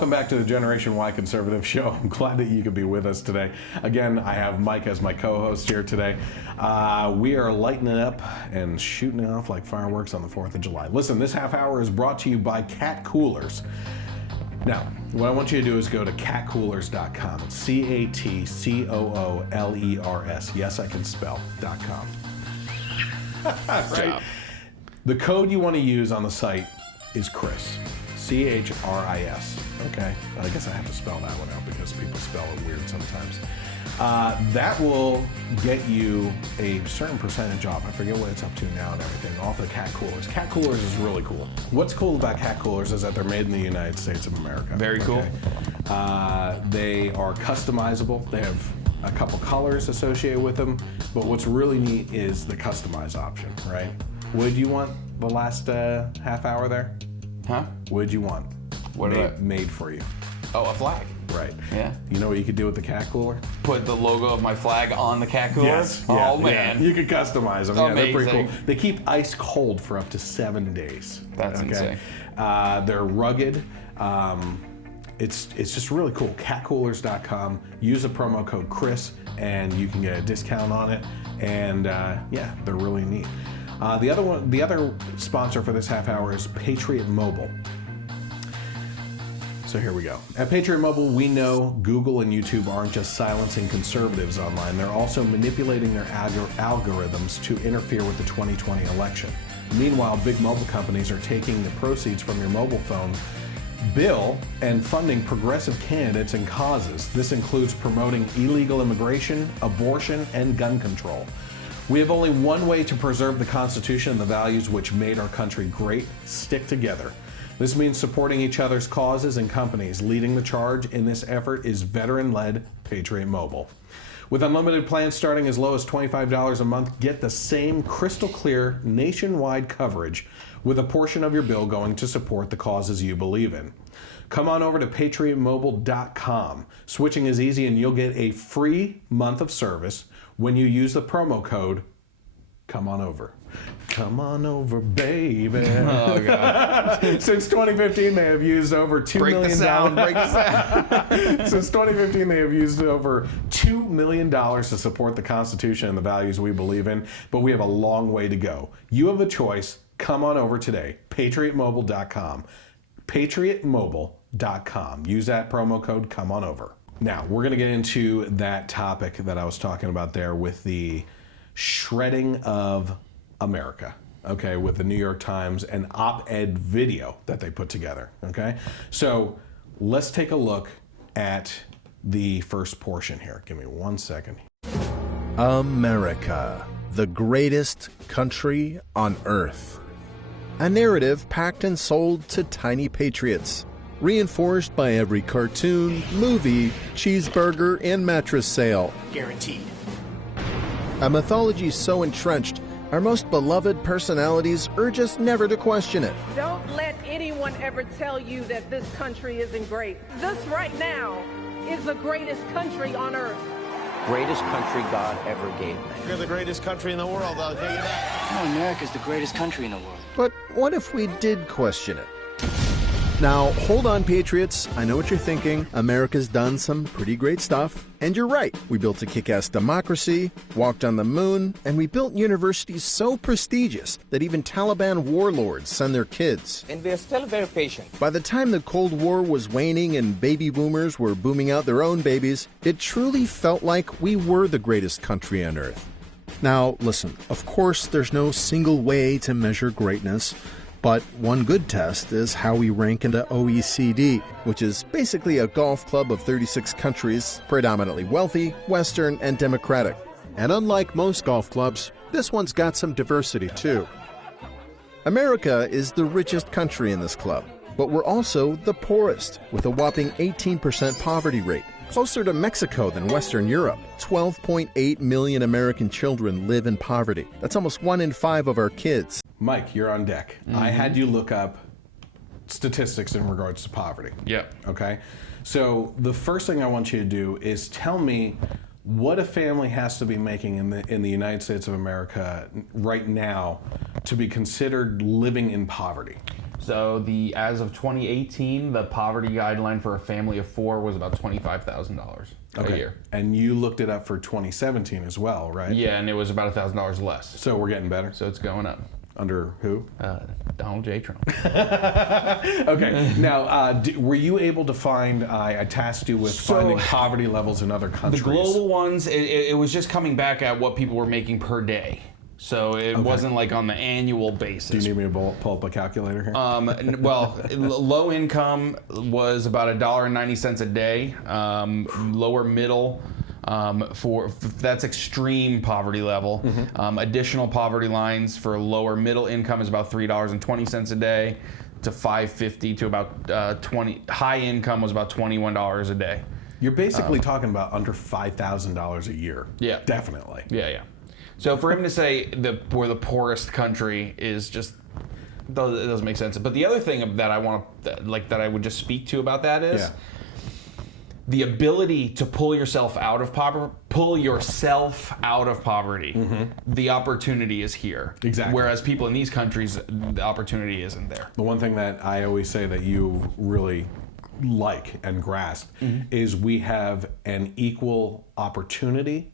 welcome back to the Generation Y Conservative Show. I'm glad that you could be with us today. Again, I have Mike as my co-host here today. We are lighting it up and shooting it off like fireworks on the 4th of July. Listen, this half hour is brought to you by Cat Coolers. Now, what I want you to do is go to catcoolers.com. CATCOOLERS. Yes, I can spell .com. Right? The code you want to use on the site is Chris. CHRIS. Okay, I guess I have to spell that one out because people spell it weird sometimes. That will get you a certain percentage off. I forget what it's up to now and everything, off the Cat Coolers. Cat Coolers is really cool. What's cool about Cat Coolers is that they're made in the United States of America. Very cool. They are customizable. They have a couple colors associated with them, but what's really neat is the customize option, right? What did you want the last half hour there? Huh? What did you want? Made for you. Oh, a flag. Right. Yeah. You know what you could do with the Cat Cooler? Put the logo of my flag on the Cat Cooler? Yes. Oh, man. Yeah. You could customize them. Yeah, they're pretty cool. Amazing. They keep ice cold for up to 7 days. That's insane. They're rugged. It's just really cool. Catcoolers.com. Use the promo code Chris and you can get a discount on it. And yeah, they're really neat. The other sponsor for this half hour is Patriot Mobile. So here we go. At Patriot Mobile, we know Google and YouTube aren't just silencing conservatives online, they're also manipulating their algorithms to interfere with the 2020 election. Meanwhile, big mobile companies are taking the proceeds from your mobile phone bill and funding progressive candidates and causes. This includes promoting illegal immigration, abortion, and gun control. We have only one way to preserve the Constitution and the values which made our country great: stick together. This means supporting each other's causes and companies. Leading the charge in this effort is veteran-led Patriot Mobile. With unlimited plans starting as low as $25 a month, get the same crystal clear nationwide coverage with a portion of your bill going to support the causes you believe in. Come on over to patriotmobile.com. Switching is easy and you'll get a free month of service when you use the promo code Come On Over. Come on over, baby. Oh, God. Since 2015, they have used over $2 million. Break the sound, break the sound. Since 2015, they have used over $2 million to support the Constitution and the values we believe in, but we have a long way to go. You have a choice. Come on over today. PatriotMobile.com. PatriotMobile.com. Use that promo code, Come On Over. Now, we're going to get into that topic that I was talking about there with the shredding of America, okay, with the New York Times and op-ed video that they put together, okay? So let's take a look at the first portion here. Give me 1 second. America, the greatest country on earth. A narrative packed and sold to tiny patriots, reinforced by every cartoon, movie, cheeseburger, and mattress sale. Guaranteed. A mythology so entrenched, our most beloved personalities urge us never to question it. Don't let anyone ever tell you that this country isn't great. This right now is the greatest country on earth. Greatest country God ever gave me. You're the greatest country in the world, I'll tell you that. No, America's the greatest country in the world. But what if we did question it? Now, hold on, patriots. I know what you're thinking. America's done some pretty great stuff. And you're right. We built a kick-ass democracy, walked on the moon, and we built universities so prestigious that even Taliban warlords send their kids. And we're still very patient. By the time the Cold War was waning and baby boomers were booming out their own babies, it truly felt like we were the greatest country on earth. Now, listen, of course, there's no single way to measure greatness. But one good test is how we rank in the OECD, which is basically a golf club of 36 countries, predominantly wealthy, Western, and democratic. And unlike most golf clubs, this one's got some diversity too. America is the richest country in this club, but we're also the poorest, with a whopping 18% poverty rate, closer to Mexico than Western Europe. 12.8 million American children live in poverty. That's almost 1 in 5 of our kids. Mike, you're on deck. I had you look up statistics in regards to poverty. Yep. Okay? So the first thing I want you to do is tell me what a family has to be making in the United States of America right now to be considered living in poverty. So as of 2018, the poverty guideline for a family of 4 was about $25,000 a year. And you looked it up for 2017 as well, right? Yeah, and it was about $1,000 less. So we're getting better. So it's going up. Under who? Donald J. Trump. Okay. Now, were you able to find? I tasked you with finding poverty levels in other countries. The global ones, it was just coming back at what people were making per day. So it wasn't like on the annual basis. Do you need me to pull up a calculator here? Well, low income was about $1.90 a day. Lower middle, that's extreme poverty level. Additional poverty lines for lower middle income is about $3.20 a day to $5.50 to about 20. High income was about $21 a day. You're basically talking about under $5,000 a year. Yeah, definitely. Yeah. So for him to say we're the poorest country is just it doesn't make sense. But the other thing that I want to that I would just speak to about that is the ability to pull yourself out of poverty. The opportunity is here. Exactly. Whereas people in these countries, the opportunity isn't there. The one thing that I always say that you really like and grasp is we have an equal opportunity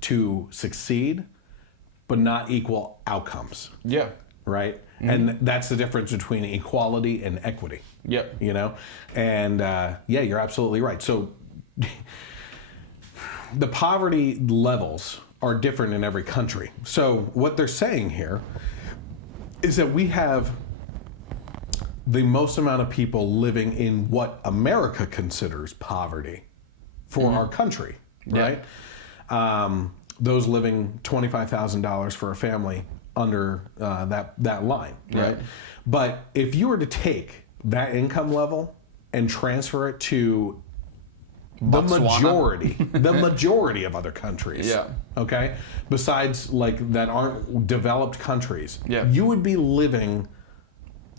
to succeed, but not equal outcomes. Yeah. Right? And that's the difference between equality and equity. Yep. You know? And you're absolutely right. So the poverty levels are different in every country. So what they're saying here is that we have the most amount of people living in what America considers poverty for our country, right? Those living $25,000 for a family under that line, right? But if you were to take that income level and transfer it to the majority of other countries, okay, besides like that aren't developed countries, you would be living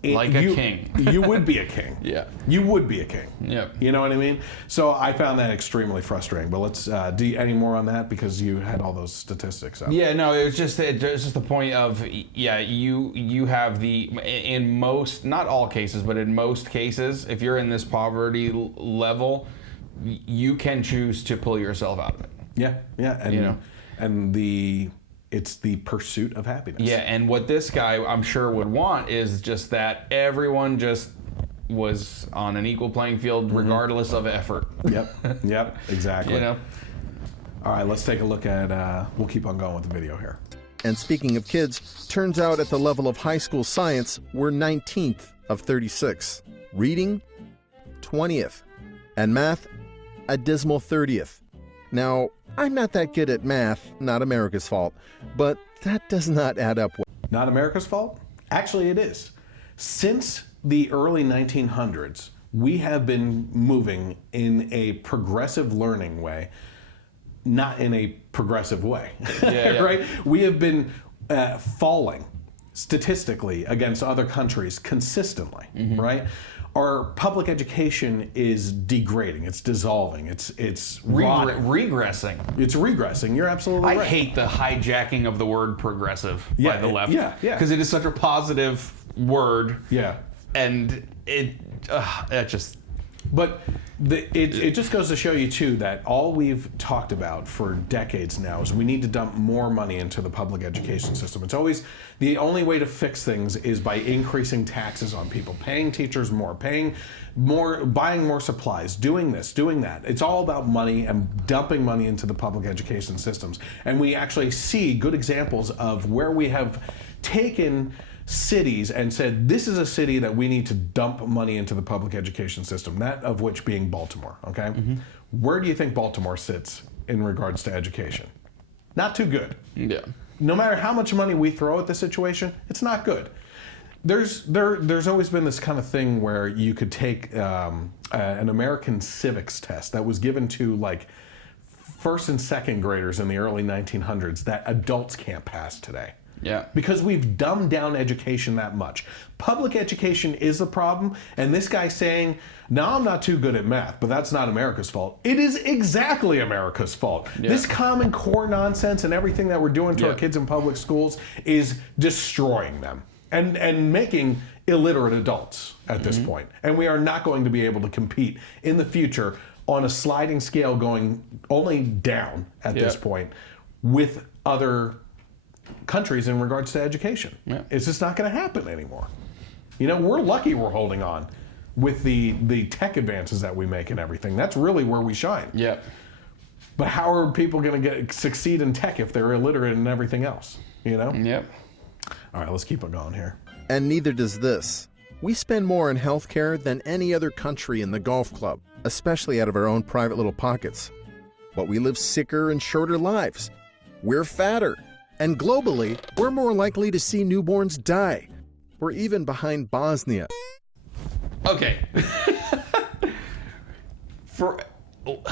like a king. You would be a king. Yeah. You would be a king. Yeah. You know what I mean? So I found that extremely frustrating. But let's do any more on that because you had all those statistics up. Yeah, no, it's just the point of you have in most, not all cases, but in most cases, if you're in this poverty level, you can choose to pull yourself out of it. Yeah, and it's the pursuit of happiness. Yeah, and what this guy, I'm sure, would want is just that everyone just was on an equal playing field regardless of effort. Yep, exactly. You know? All right, let's take a look at, we'll keep on going with the video here. And speaking of kids, turns out at the level of high school science, we're 19th of 36. Reading, 20th. And math, a dismal 30th. Now, I'm not that good at math, not America's fault, but that does not add up well. Not America's fault? Actually, it is. Since the early 1900s, we have been moving in a progressive learning way, not in a progressive way, right? We have been falling statistically against other countries consistently, right? Our public education is degrading. It's dissolving. It's regressing. It's regressing. You're absolutely right. I hate the hijacking of the word progressive by the left. Because it is such a positive word. Yeah. And it just... But it just goes to show you, too, that all we've talked about for decades now is we need to dump more money into the public education system. It's always the only way to fix things is by increasing taxes on people, paying teachers more, paying more, buying more supplies, doing this, doing that. It's all about money and dumping money into the public education systems. And we actually see good examples of where we have taken cities and said, this is a city that we need to dump money into the public education system, that of which being Baltimore, okay? Where do you think Baltimore sits in regards to education? Not too good. Yeah. No matter how much money we throw at the situation, it's not good. There's always been this kind of thing where you could take an American civics test that was given to like first and second graders in the early 1900s that adults can't pass today. Yeah. Because we've dumbed down education that much. Public education is the problem, and this guy saying, no, I'm not too good at math, but that's not America's fault. It is exactly America's fault. Yeah. This Common Core nonsense and everything that we're doing to our kids in public schools is destroying them and making illiterate adults at this point. And we are not going to be able to compete in the future on a sliding scale going only down at this point with other countries in regards to education. It's just not going to happen anymore. You know, we're lucky we're holding on with the tech advances that we make and everything. That's really where we shine. Yeah. But how are people going to succeed in tech if they're illiterate in everything else? You know? Yep. All right, let's keep it going here. And neither does this. We spend more on healthcare than any other country in the golf club, especially out of our own private little pockets. But we live sicker and shorter lives. We're fatter. And globally, we're more likely to see newborns die. We're even behind Bosnia. Okay. For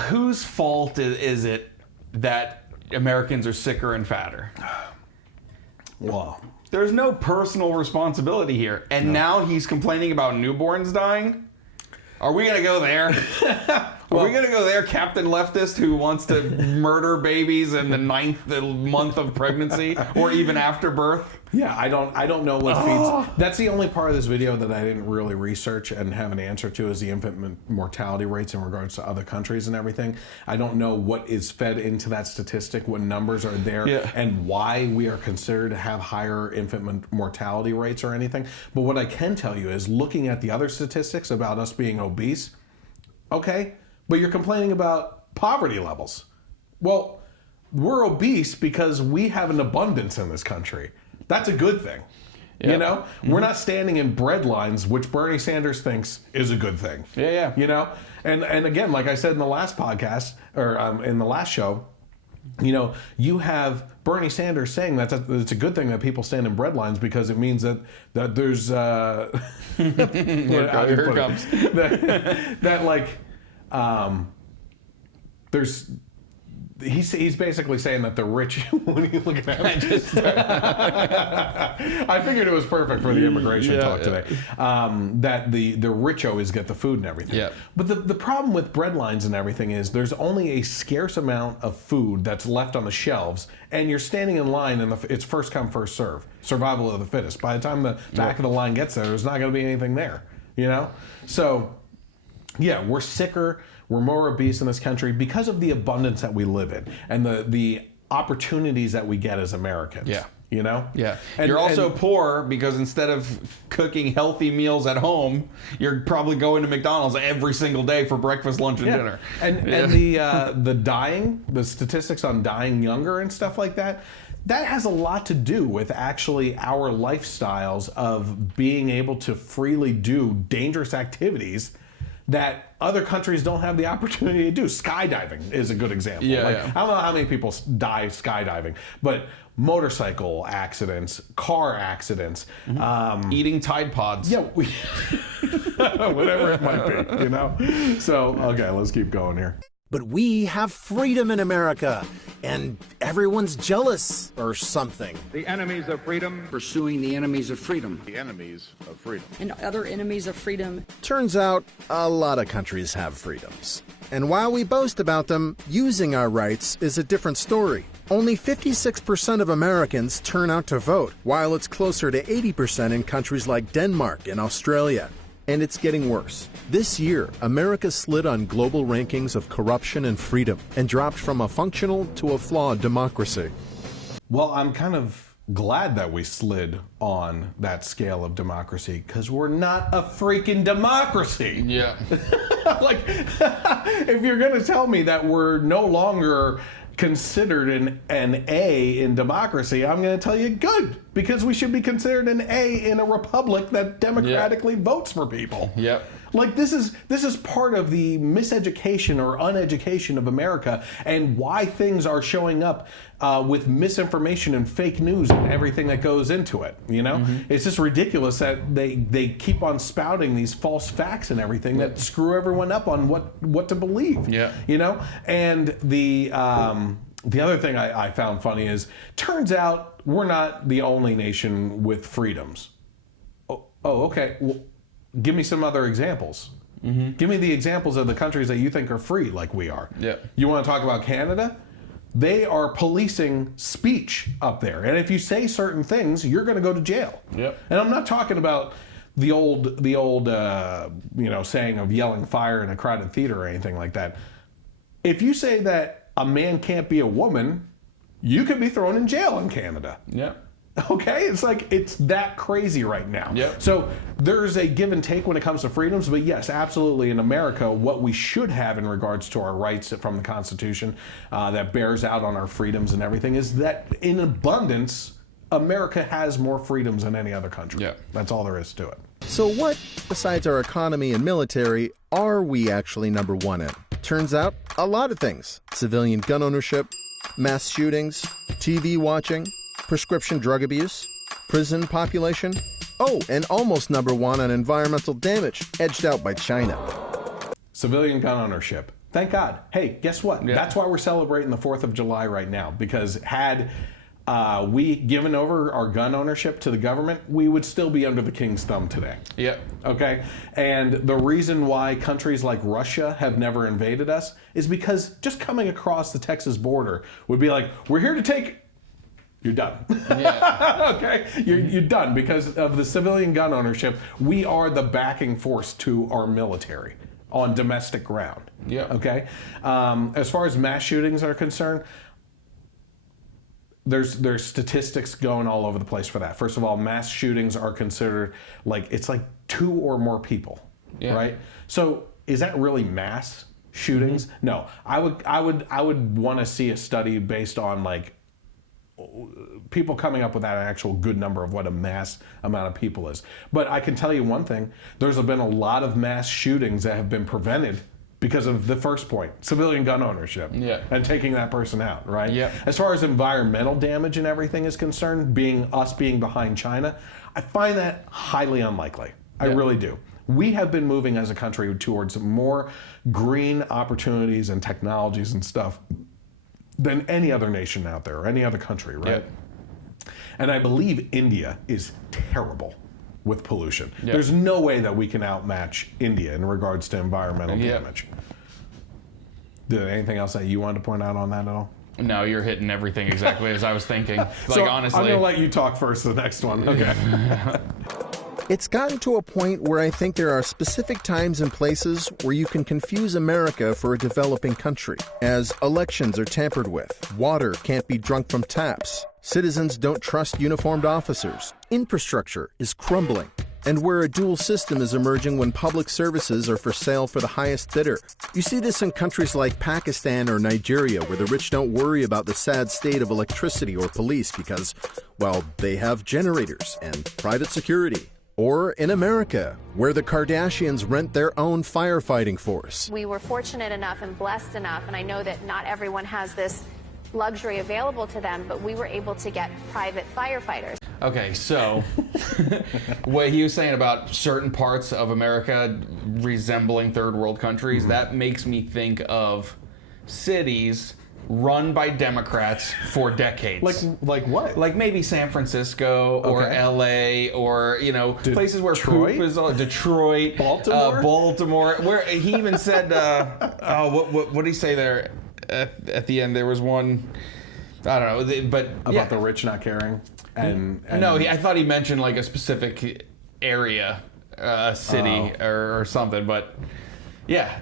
whose fault is it that Americans are sicker and fatter? Wow. There's no personal responsibility here. And now he's complaining about newborns dying? Are we going to go there? Are we going to go there, Captain Leftist, who wants to murder babies in the 9th month of pregnancy or even after birth? Yeah, I don't know what feeds. That's the only part of this video that I didn't really research and have an answer to, is the infant mortality rates in regards to other countries and everything. I don't know what is fed into that statistic, what numbers are there, and why we are considered to have higher infant mortality rates or anything. But what I can tell you is, looking at the other statistics about us being obese, okay, but you're complaining about poverty levels. Well, we're obese because we have an abundance in this country. That's a good thing. You know, we're not standing in bread lines, which Bernie Sanders thinks is a good thing. You know, and again, like I said in the last podcast, or in the last show, you know, you have Bernie Sanders saying that it's a good thing that people stand in bread lines, because it means that there's here it comes. that like there's. He's basically saying that the rich. What are you looking at? I figured it was perfect for the immigration talk today. That the rich always get the food and everything. But the problem with bread lines and everything is, there's only a scarce amount of food that's left on the shelves, and you're standing in line, and it's first come, first serve. Survival of the fittest. By the time the back of the line gets there's not going to be anything there. You know, so yeah, we're sicker. We're more obese in this country because of the abundance that we live in and the opportunities that we get as Americans. You know? And you're also poor because instead of cooking healthy meals at home, you're probably going to McDonald's every single day for breakfast, lunch, and dinner. And the dying, the statistics on dying younger and stuff like that, that has a lot to do with actually our lifestyles of being able to freely do dangerous activities that other countries don't have the opportunity to do. Skydiving is a good example. I don't know how many people die skydiving, but motorcycle accidents, car accidents, eating Tide Pods. Whatever it might be, you know? So, okay, let's keep going here. But we have freedom in America, and everyone's jealous or something. The enemies of freedom. Pursuing the enemies of freedom. The enemies of freedom. And other enemies of freedom. Turns out, a lot of countries have freedoms. And while we boast about them, using our rights is a different story. Only 56% of Americans turn out to vote, while it's closer to 80% in countries like Denmark and Australia. And it's getting worse. This year, America slid on global rankings of corruption and freedom and dropped from a functional to a flawed democracy. Well, I'm kind of glad that we slid on that scale of democracy, because we're not a freaking democracy. Like, if you're going to tell me that we're no longer considered an A in democracy, I'm going to tell you good, because we should be considered an A in a republic that democratically votes for people. Like, this is part of the miseducation or uneducation of America, and why things are showing up with misinformation and fake news and everything that goes into it. You know, it's just ridiculous that they keep on spouting these false facts and everything that screw everyone up on what to believe. You know, and the other thing I found funny is, turns out we're not the only nation with freedoms. Oh, okay. Well, give me some other examples. Give me the examples of the countries that you think are free like we are. You want to talk about Canada? They are policing speech up there. And if you say certain things, you're going to go to jail. And I'm not talking about the old saying of yelling fire in a crowded theater or anything like that. If you say that a man can't be a woman, you could be thrown in jail in Canada. Yeah. Okay, it's that crazy right now. Yep. So there's a give and take when it comes to freedoms, but yes, absolutely, in America, what we should have in regards to our rights from the Constitution that bears out on our freedoms and everything is that in abundance, America has more freedoms than any other country. Yeah. That's all there is to it. So what, besides our economy and military, are we actually number one in? Turns out, a lot of things. Civilian gun ownership, mass shootings, TV watching, prescription drug abuse, prison population. Oh, and almost number one on environmental damage, edged out by China. Civilian gun ownership. Thank God. Hey, guess what? Yeah. That's why we're celebrating the 4th of July right now, because had we given over our gun ownership to the government, we would still be under the king's thumb today. Yep. Okay? And the reason why countries like Russia have never invaded us is because just coming across the Texas border would be like, we're here to take... You're done. Yeah. Okay? You're done because of the civilian gun ownership. We are the backing force to our military on domestic ground. Yeah. Okay? As far as mass shootings are concerned, there's statistics going all over the place for that. First of all, mass shootings are considered it's like 2 or more people, right? So is that really mass shootings? Mm-hmm. No, I would want to see a study based on people coming up with that actual good number of what a mass amount of people is. But I can tell you one thing: there's been a lot of mass shootings that have been prevented because of the first point, civilian gun ownership, and taking that person out, right? Yeah. As far as environmental damage and everything is concerned, being behind China, I find that highly unlikely. I really do. We have been moving as a country towards more green opportunities and technologies and stuff than any other nation out there or any other country, right? And I believe India is terrible with pollution. There's no way that we can outmatch India in regards to environmental damage. Anything else that you wanted to point out on that at all? No, you're hitting everything exactly as I was thinking. So honestly, I'm going to let you talk first, the next one. Okay. It's gotten to a point where I think there are specific times and places where you can confuse America for a developing country, as elections are tampered with, water can't be drunk from taps, citizens don't trust uniformed officers, infrastructure is crumbling, and where a dual system is emerging when public services are for sale for the highest bidder. You see this in countries like Pakistan or Nigeria, where the rich don't worry about the sad state of electricity or police because, well, they have generators and private security. Or in America, where the Kardashians rent their own firefighting force. We were fortunate enough and blessed enough, and I know that not everyone has this luxury available to them, but we were able to get private firefighters. Okay, so what he was saying about certain parts of America resembling third world countries, that makes me think of cities run by Democrats for decades. Like what? Like maybe San Francisco or LA or, places where poop is all, Detroit, Baltimore, where he even said, what did he say there at the end? There was one, I don't know, but about the rich not caring. And no, I thought he mentioned like a specific area, city or something, but yeah.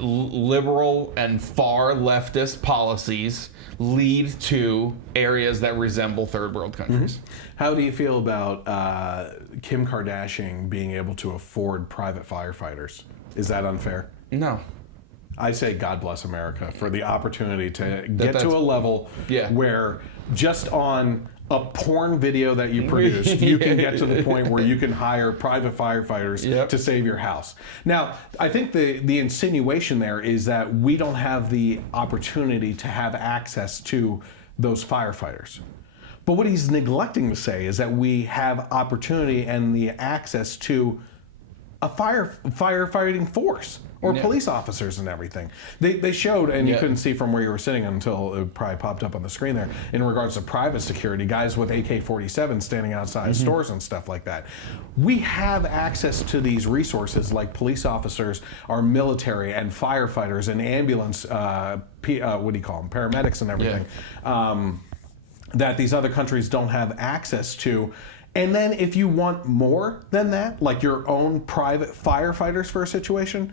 Liberal and far leftist policies lead to areas that resemble third world countries. Mm-hmm. How do you feel about Kim Kardashian being able to afford private firefighters? Is that unfair? No. I say God bless America for the opportunity to get to a level where just on a porn video that you produced, you can get to the point where you can hire private firefighters to save your house. Now, I think the insinuation there is that we don't have the opportunity to have access to those firefighters. But what he's neglecting to say is that we have opportunity and the access to a firefighting force. Or police officers and everything. They showed, and you couldn't see from where you were sitting until it probably popped up on the screen there, in regards to private security, guys with AK-47 standing outside stores and stuff like that. We have access to these resources like police officers, our military, and firefighters, and ambulance, what do you call them, paramedics and everything, that these other countries don't have access to. And then if you want more than that, like your own private firefighters for a situation,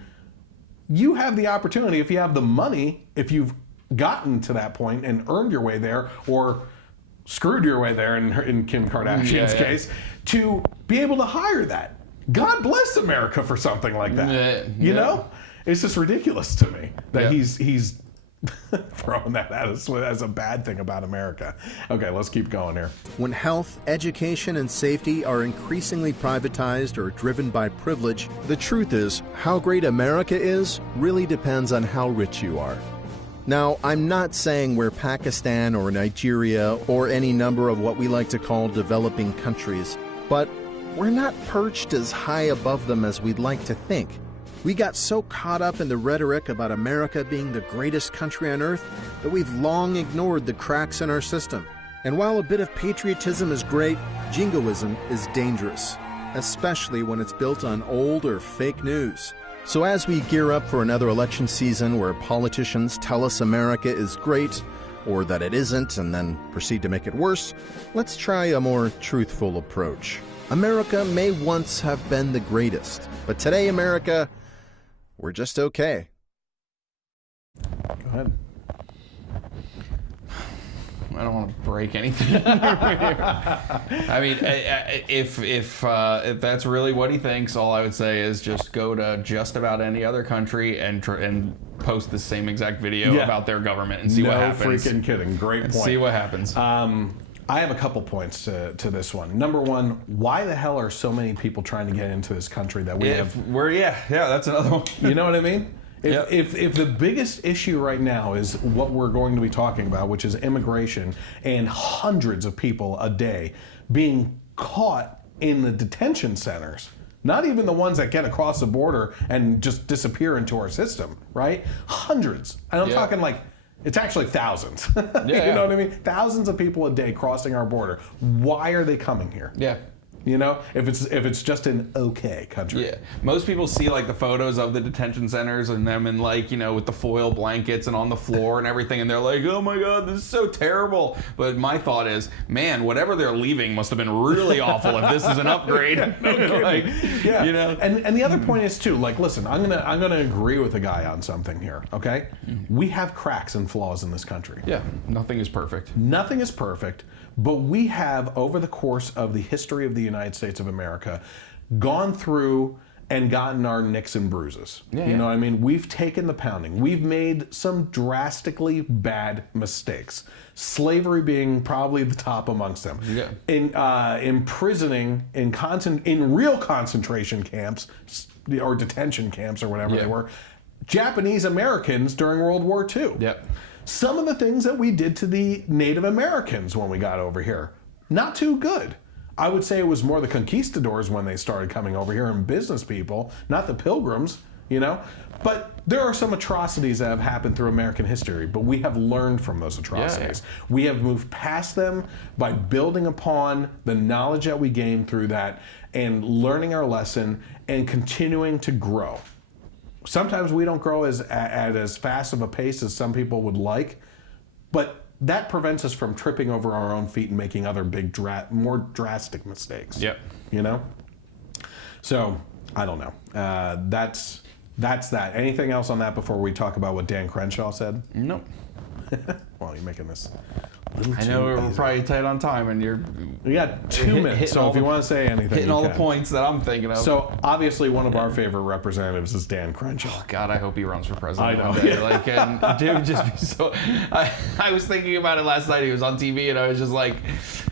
you have the opportunity, if you have the money, if you've gotten to that point and earned your way there, or screwed your way there in Kim Kardashian's case, to be able to hire that. God bless America for something like that. You know? It's just ridiculous to me that he's throwing that at us as a bad thing about America. Okay, let's keep going here. When health, education, and safety are increasingly privatized or driven by privilege, the truth is, how great America is really depends on how rich you are. Now, I'm not saying we're Pakistan or Nigeria or any number of what we like to call developing countries, but we're not perched as high above them as we'd like to think. We got so caught up in the rhetoric about America being the greatest country on earth that we've long ignored the cracks in our system. And while a bit of patriotism is great, jingoism is dangerous, especially when it's built on old or fake news. So as we gear up for another election season where politicians tell us America is great, or that it isn't, and then proceed to make it worse, let's try a more truthful approach. America may once have been the greatest, but today, America, we're just okay. Go ahead. I don't want to break anything. I mean, if that's really what he thinks, all I would say is just go to just about any other country and post the same exact video about their government and see what happens. No freaking kidding. Great point. See what happens. I have a couple points to this one. Number one, why the hell are so many people trying to get into this country that we have? That's another one. You know what I mean? If the biggest issue right now is what we're going to be talking about, which is immigration and hundreds of people a day being caught in the detention centers, not even the ones that get across the border and just disappear into our system, right? Hundreds. And I'm talking like, it's actually thousands. You know what I mean? Thousands of people a day crossing our border. Why are they coming here? Yeah. You know, if it's just an okay country. Yeah. Most people see like the photos of the detention centers and them in like, you know, with the foil blankets and on the floor and everything, and they're like, oh my God, this is so terrible. But my thought is, man, whatever they're leaving must have been really awful if this is an upgrade. You know? And the other point is too, like, listen, I'm gonna agree with the guy on something here, okay? We have cracks and flaws in this country. Yeah, nothing is perfect. Nothing is perfect. But we have, over the course of the history of the United States of America, gone through and gotten our nicks and bruises. You know what I mean? We've taken the pounding. We've made some drastically bad mistakes. Slavery being probably the top amongst them. Yeah. Imprisoning in real concentration camps or detention camps or whatever they were, Japanese Americans during World War II. Yep. Some of the things that we did to the Native Americans when we got over here, not too good. I would say it was more the conquistadors when they started coming over here and business people, not the pilgrims, you know? But there are some atrocities that have happened through American history, but we have learned from those atrocities. We have moved past them by building upon the knowledge that we gained through that and learning our lesson and continuing to grow. Sometimes we don't grow at as fast of a pace as some people would like, but that prevents us from tripping over our own feet and making other big, more drastic mistakes. Yep. You know? So, I don't know. That's that. Anything else on that before we talk about what Dan Crenshaw said? Nope. Well, you're making this. I know we're probably tight on time, and we got 2 minutes. So if you want to say anything, hitting all the points that I'm thinking of. So obviously, one of our favorite representatives is Dan Crenshaw. Oh, God, I hope he runs for president. I know. One day. Like, and dude, just be so. I was thinking about it last night. He was on TV, and I was just like,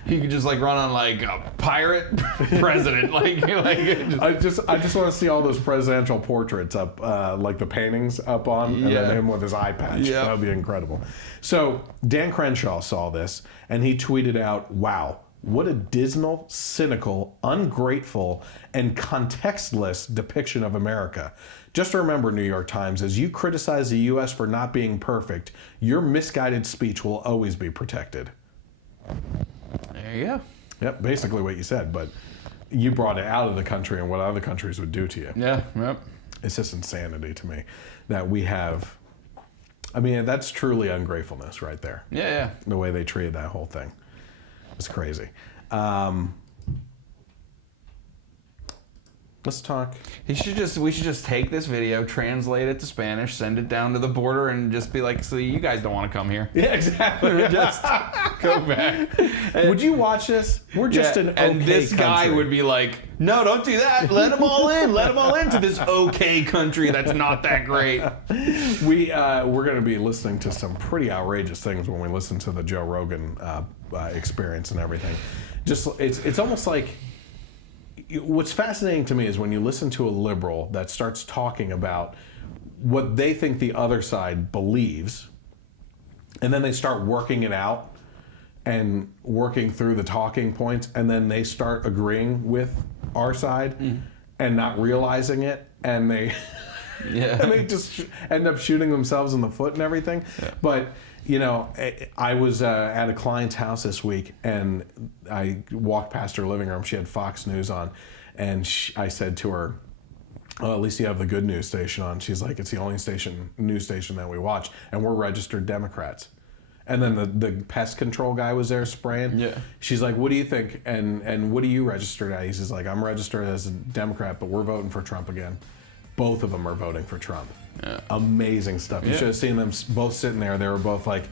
he could just like run on like a pirate president. I just want to see all those presidential portraits up, like the paintings up on, and then him with his eye patch. That would be incredible. So Dan Crenshaw saw this, and he tweeted out, "Wow, what a dismal, cynical, ungrateful, and contextless depiction of America. Just remember, New York Times, as you criticize the U.S. for not being perfect, your misguided speech will always be protected." There you go. Yep, basically what you said, but you brought it out of the country and what other countries would do to you. Yeah, yep. It's just insanity to me that we have. I mean, that's truly ungratefulness right there. Yeah. The way they treated that whole thing. It's crazy. Let's talk. We should just take this video, translate it to Spanish, send it down to the border, and just be like, "So you guys don't want to come here?" Yeah, exactly. Just go back. Would you watch this? We're just an okay and this guy country. would be like, "No, don't do that. Let them all in. Let them all into this okay country that's not that great." We're going to be listening to some pretty outrageous things when we listen to the Joe Rogan experience and everything. Just it's almost like. What's fascinating to me is when you listen to a liberal that starts talking about what they think the other side believes, and then they start working it out and working through the talking points, and then they start agreeing with our side and not realizing it, and they and they just end up shooting themselves in the foot and everything. Yeah. But you know, I was at a client's house this week, and I walked past her living room. She had Fox News on, and I said to her, "Well, at least you have the good news station on." She's like, "It's the only news station that we watch, and we're registered Democrats." And then the pest control guy was there spraying. Yeah. She's like, "What do you think? And what are you registered at?" He's like, "I'm registered as a Democrat, but we're voting for Trump again." Both of them are voting for Trump. Yeah. Amazing stuff. You should have seen them both sitting there. They were both like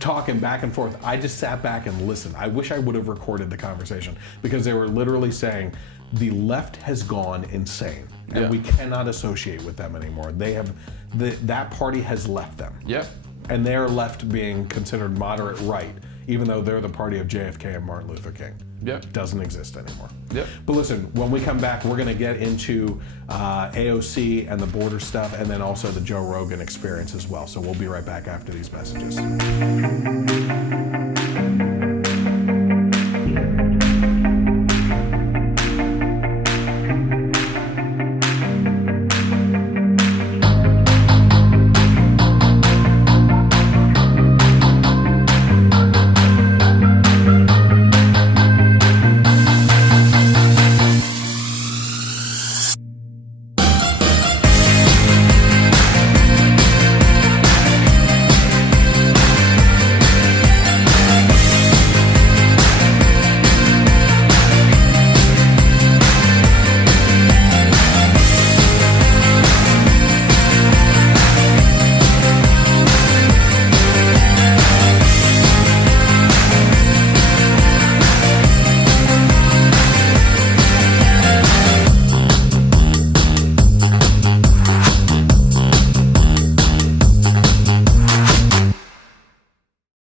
talking back and forth. I just sat back and listened. I wish I would have recorded the conversation because they were literally saying the left has gone insane and we cannot associate with them anymore. They have that party has left them. Yeah. And they're left being considered moderate right, even though they're the party of JFK and Martin Luther King. Yeah. Doesn't exist anymore. Yep. But listen, when we come back, we're going to get into AOC and the border stuff, and then also the Joe Rogan experience as well. So we'll be right back after these messages.